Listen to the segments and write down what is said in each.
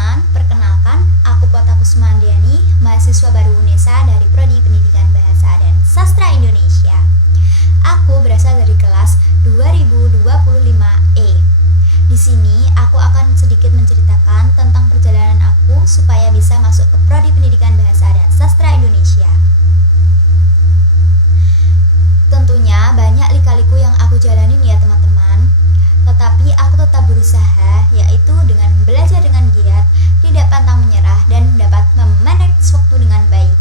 teman-teman, perkenalkan aku Pota Kusmandiani, mahasiswa baru UNESA dari Prodi Pendidikan Bahasa dan Sastra Indonesia. Aku berasal dari kelas 2025E. Di sini aku akan sedikit menceritakan tentang perjalanan aku supaya bisa masuk ke Prodi Pendidikan Bahasa dan Sastra Indonesia. Tentunya banyak lika-liku yang aku jalanin ya teman-teman. Tetapi aku tetap berusaha, yaitu dengan belajar dengan giat, tidak pantang menyerah, dan dapat memanage waktu dengan baik.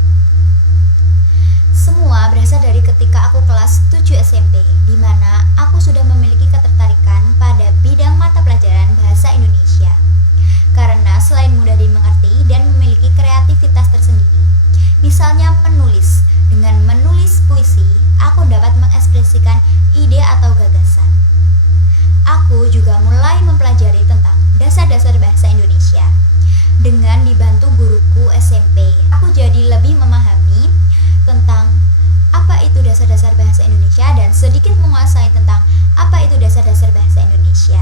Semua berasal dari ketika aku kelas 7 SMP, di mana aku sudah memiliki ketertarikan pada bidang mata pelajaran bahasa Indonesia. Karena selain mudah dimengerti dan memiliki kreativitas tersendiri, misalnya menulis. Dengan menulis puisi, aku dapat mengekspresikan ide atau gagasan. Aku juga mulai mempelajari tentang dasar-dasar bahasa Indonesia. Dengan dibantu guruku SMP, aku jadi lebih memahami tentang apa itu dasar-dasar bahasa Indonesia dan sedikit menguasai tentang apa itu dasar-dasar bahasa Indonesia.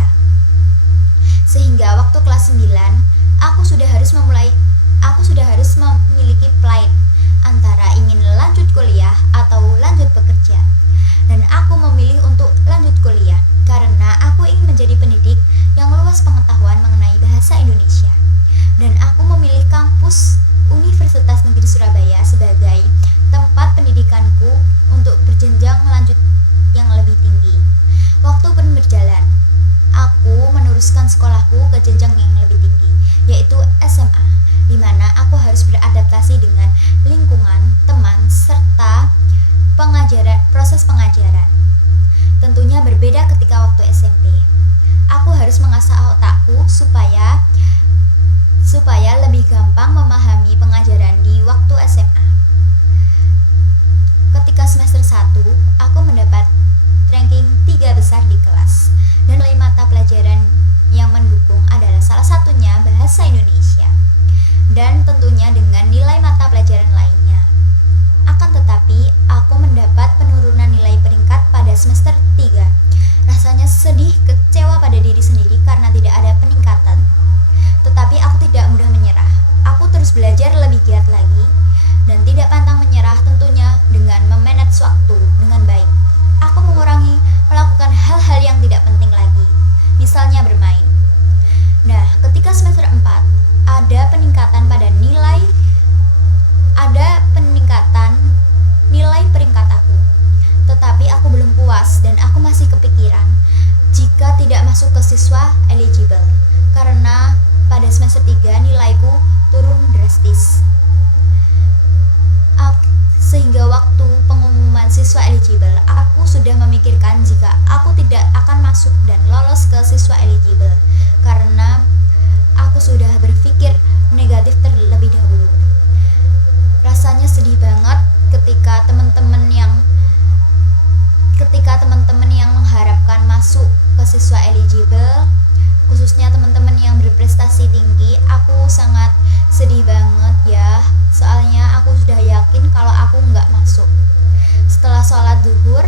Sehingga waktu kelas 9, aku sudah harus memiliki plan antara ingin lanjut kuliah atau lanjut bekerja. Dan aku memilih untuk lanjut kuliah karena aku ingin menjadi pendidik yang luas pengetahuan mengenai bahasa Indonesia. Dan aku memilih kampus Universitas Negeri Surabaya sebagai tempat pendidikanku untuk berjenjang lanjut yang lebih tinggi. Waktu pun berjalan, aku meneruskan sekolahku ke jenjang yang lebih tinggi, yaitu SMA, di mana aku harus beradaptasi dengan lingkungan, teman, serta proses pengajaran. Tentunya berbeda ketika waktu SMP. Aku harus mengasah otakku supaya lebih gampang memahami pengajaran di waktu SMA. Ketika semester 1, aku mendapat ranking 3 besar di kelas. Dan nilai mata pelajaran yang mendukung adalah salah satunya bahasa Indonesia. Dan tentunya dengan nilai mata pelajaran lainnya. Akan tetapi, aku mendapat penurunan nilai peringkat pada semester 3. Rasanya sedih, kecewa pada diri sendiri karena tidak ada peningkatan. Tetapi aku tidak mudah menyerah. Aku terus belajar lebih giat lagi dan tidak pantang menyerah, tentunya dengan memanage waktu dengan baik. Aku mengurangi melakukan hal-hal yang tidak penting lagi, misalnya bermain. Nah, ketika semester 4, ada peningkatan nilai peringkat aku. Tetapi aku belum puas dan aku masih kepikiran jika tidak masuk ke siswa eligible. Karena pada semester 3 nilaiku turun drastis. Sehingga waktu pengumuman siswa eligible, aku sudah memikirkan jika aku tidak akan masuk dan lolos ke siswa eligible. Karena aku sudah berpikir negatif terlebih dahulu. Rasanya sedih banget ketika teman-teman yang mengharapkan masuk ke siswa eligible, khususnya teman-teman yang berprestasi tinggi, aku sangat sedih banget ya. Soalnya aku sudah yakin kalau aku nggak masuk. Setelah sholat zuhur,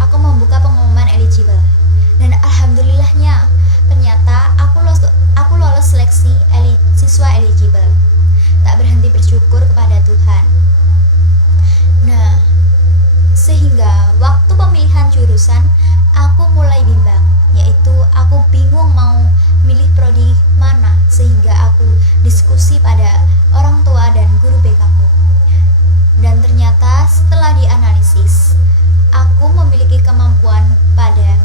aku membuka pengumuman eligible. Dan alhamdulillahnya, ternyata aku lolos seleksi siswa eligible. Tak berhenti bersyukur kepada Tuhan. Nah, sehingga waktu pemilihan jurusan, aku mulai bimbang, yaitu aku bingung mau milih prodi mana, sehingga aku diskusi pada orang tua dan guru BK-ku. Dan ternyata setelah dianalisis, aku memiliki kemampuan pada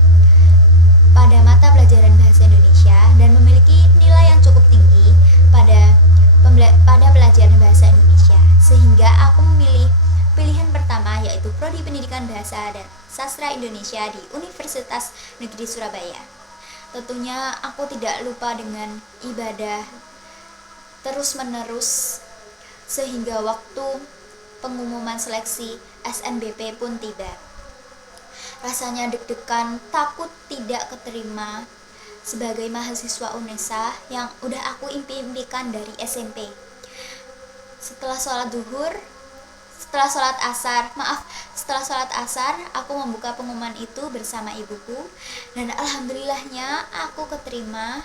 mata pelajaran bahasa Indonesia dan memiliki nilai yang cukup tinggi pada pelajaran bahasa Indonesia, sehingga aku memilih pilihan pertama, yaitu Prodi Pendidikan Bahasa dan Sastra Indonesia di Universitas Negeri Surabaya. Tentunya aku tidak lupa dengan ibadah terus-menerus sehingga waktu pengumuman seleksi SNBP pun tiba. Rasanya deg-degan, takut tidak keterima sebagai mahasiswa UNESA yang udah aku impikan dari SMP. Setelah sholat asar, aku membuka pengumuman itu bersama ibuku dan alhamdulillahnya aku keterima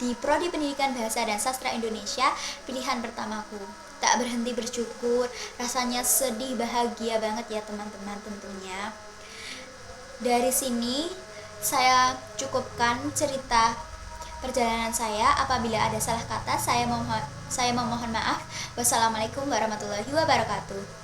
di Prodi Pendidikan Bahasa dan Sastra Indonesia, pilihan pertamaku. Tak berhenti bersyukur, rasanya sedih bahagia banget ya teman-teman tentunya. Dari sini saya cukupkan cerita perjalanan saya. Apabila ada salah kata, saya memohon maaf. Wassalamualaikum warahmatullahi wabarakatuh.